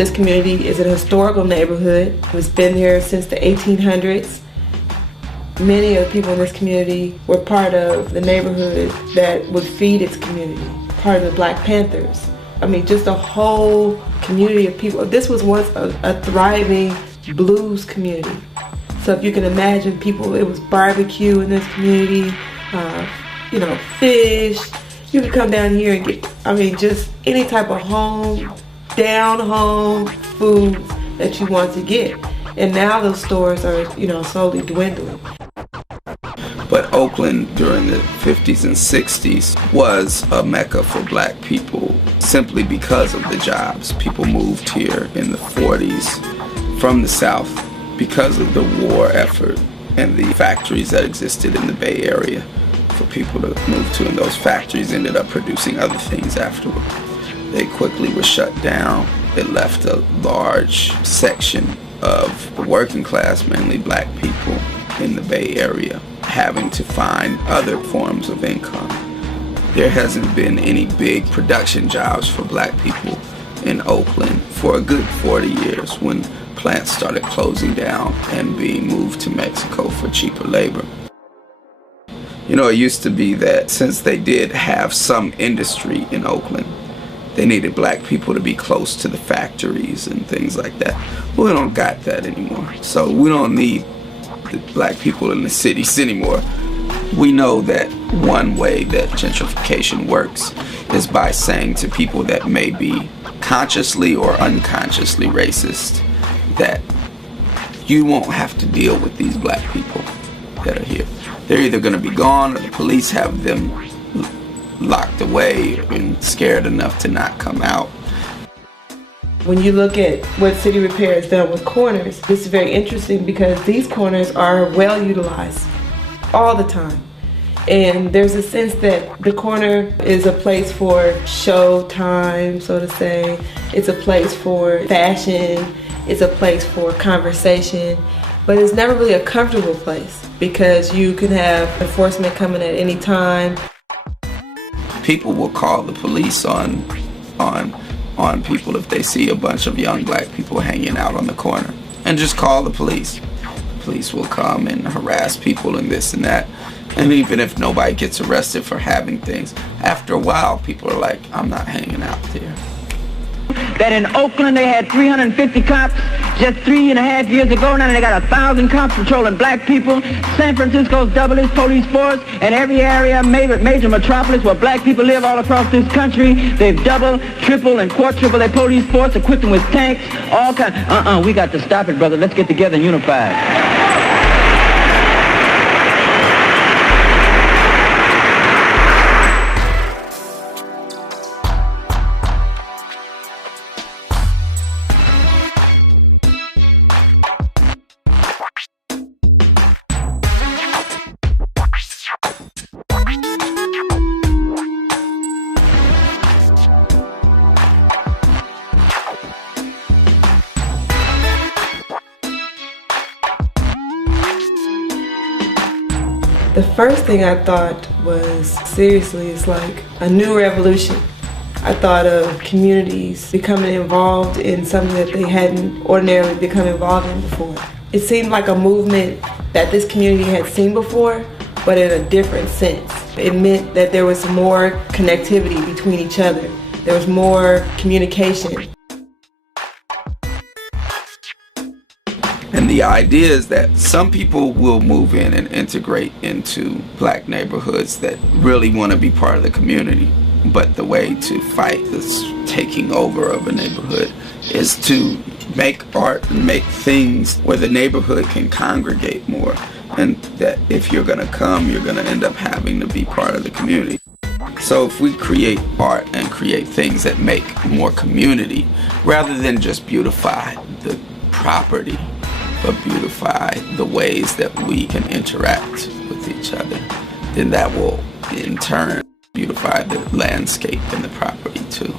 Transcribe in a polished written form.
This community is an historical neighborhood. It's been here since the 1800s. Many of the people in this community were part of the neighborhood that would feed its community, part of the Black Panthers. I mean, just a whole community of people. This was once a thriving blues community. So if you can imagine people, it was barbecue in this community, fish. You could come down here and get, just any type of down home food that you want to get. And now those stores are, slowly dwindling. But Oakland during the 50s and 60s was a mecca for Black people simply because of the jobs. People moved here in the 40s from the South because of the war effort and the factories that existed in the Bay Area for people to move to, and those factories ended up producing other things afterward. They quickly were shut down. It left a large section of the working class, mainly Black people in the Bay Area, having to find other forms of income. There hasn't been any big production jobs for Black people in Oakland for a good 40 years when plants started closing down and being moved to Mexico for cheaper labor. It used to be that since they did have some industry in Oakland, they needed Black people to be close to the factories and things like that. Well, we don't got that anymore. So we don't need the Black people in the cities anymore. We know that one way that gentrification works is by saying to people that may be consciously or unconsciously racist that you won't have to deal with these Black people that are here. They're either going to be gone or the police have them locked away and scared enough to not come out. When you look at what City Repair has done with corners, this is very interesting because these corners are well utilized all the time. And there's a sense that the corner is a place for show time, so to say. It's a place for fashion. It's a place for conversation. But it's never really a comfortable place because you can have enforcement coming at any time. People will call the police on people if they see a bunch of young Black people hanging out on the corner, and just call the police. The police will come and harass people and this and that. And even if nobody gets arrested for having things, after a while people are like, I'm not hanging out there. That in Oakland they had 350 cops just 3.5 years ago. Now they got 1,000 cops patrolling Black people. San Francisco's double its police force, and every area, major metropolis where Black people live all across this country, they've doubled, tripled, and quadrupled their police force, equipped them with tanks, all kinds. We got to stop it, brother. Let's get together and unify. The first thing I thought was, seriously, it's like a new revolution. I thought of communities becoming involved in something that they hadn't ordinarily become involved in before. It seemed like a movement that this community had seen before, but in a different sense. It meant that there was more connectivity between each other. There was more communication. And the idea is that some people will move in and integrate into Black neighborhoods that really want to be part of the community. But the way to fight this taking over of a neighborhood is to make art and make things where the neighborhood can congregate more. And that if you're going to come, you're going to end up having to be part of the community. So if we create art and create things that make more community, rather than just beautify the property, but beautify the ways that we can interact with each other, then that will in turn beautify the landscape and the property too.